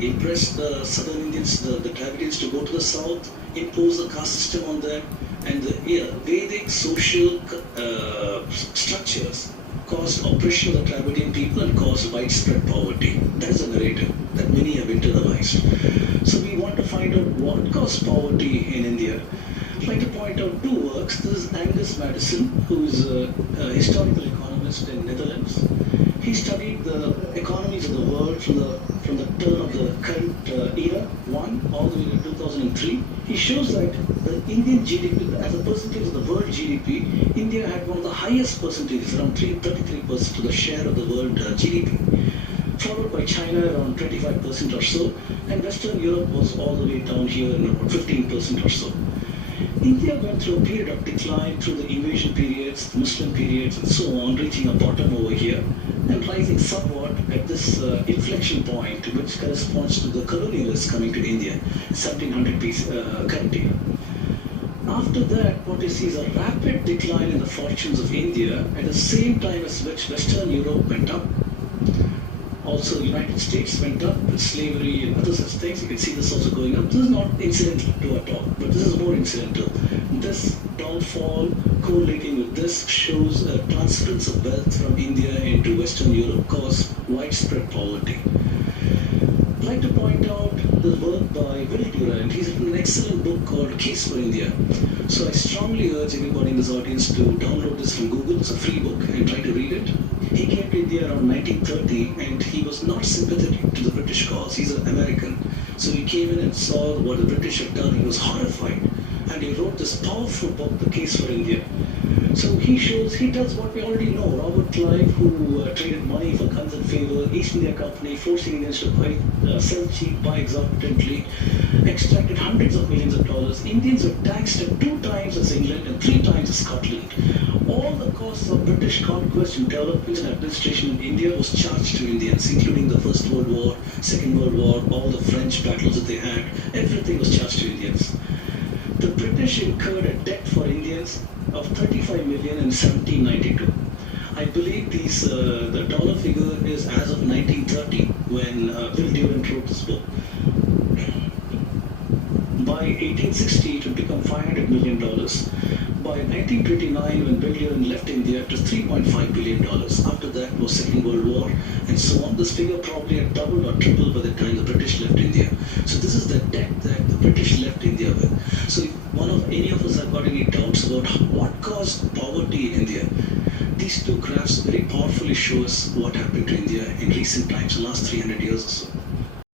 impress the southern Indians, the Dravidians, to go to the south, impose the caste system on them, and the Vedic social structures caused oppression of the Dravidian people and caused widespread poverty. That is the narrative that many have internalized. So we want to find out what caused poverty in India. I'd like to point out two works. This is Angus Madison, who is a historical economist in Netherlands. He studied the economies of the world from the turn of the current era, all the way to 2003. He shows that the Indian GDP, as a percentage of the world GDP, India had one of the highest percentages, around 33% of the share of the world GDP, followed by China around 25% or so, and Western Europe was all the way down here in about 15% or so. India went through a period of decline through the invasion periods, the Muslim periods, and so on, reaching a bottom over here and rising somewhat at this inflection point, which corresponds to the colonialists coming to India, 1700 current era. After that, what you see is a rapid decline in the fortunes of India at the same time as which Western Europe went up. Also, the United States went up with slavery and other such things. You can see this also going up. This is not incidental to at all, but this is more incidental. This downfall correlating with this shows a transference of wealth from India into Western Europe caused widespread poverty. I'd like to point out the work by Will Durant. He's written an excellent book called Case for India. So I strongly urge anybody in this audience to download this from Google. It's a free book and try to read it. He came to India around 1930 and he was not sympathetic to the British cause. He's an American. So he came in and saw what the British had done. He was horrified. And he wrote this powerful book, The Case for India. So he does what we already know. Robert Clive, who traded money for guns and favor, East India Company, forcing Indians to sell cheap, buy exorbitantly, extracted hundreds of millions of dollars. Indians were taxed at 2 times as England and 3 times as Scotland. All the costs of British conquest and development and administration in India was charged to Indians, including the First World War, Second World War, all the French battles that they had. Everything was charged to Indians. The British incurred a debt for Indians of 35 million in 1792. I believe the dollar figure is as of 1930 when Will Durant wrote this book. By 1860 it would become $500 million. By 1929 when Will Durant left India it was $3.5 billion. After that was Second World War and so on. This figure probably had doubled or tripled by the time the British left India. So this is the debt that the British left India with. So if any of us have got any doubts about what caused poverty in India, these two graphs very powerfully show us what happened to India in recent times, the last 300 years or so.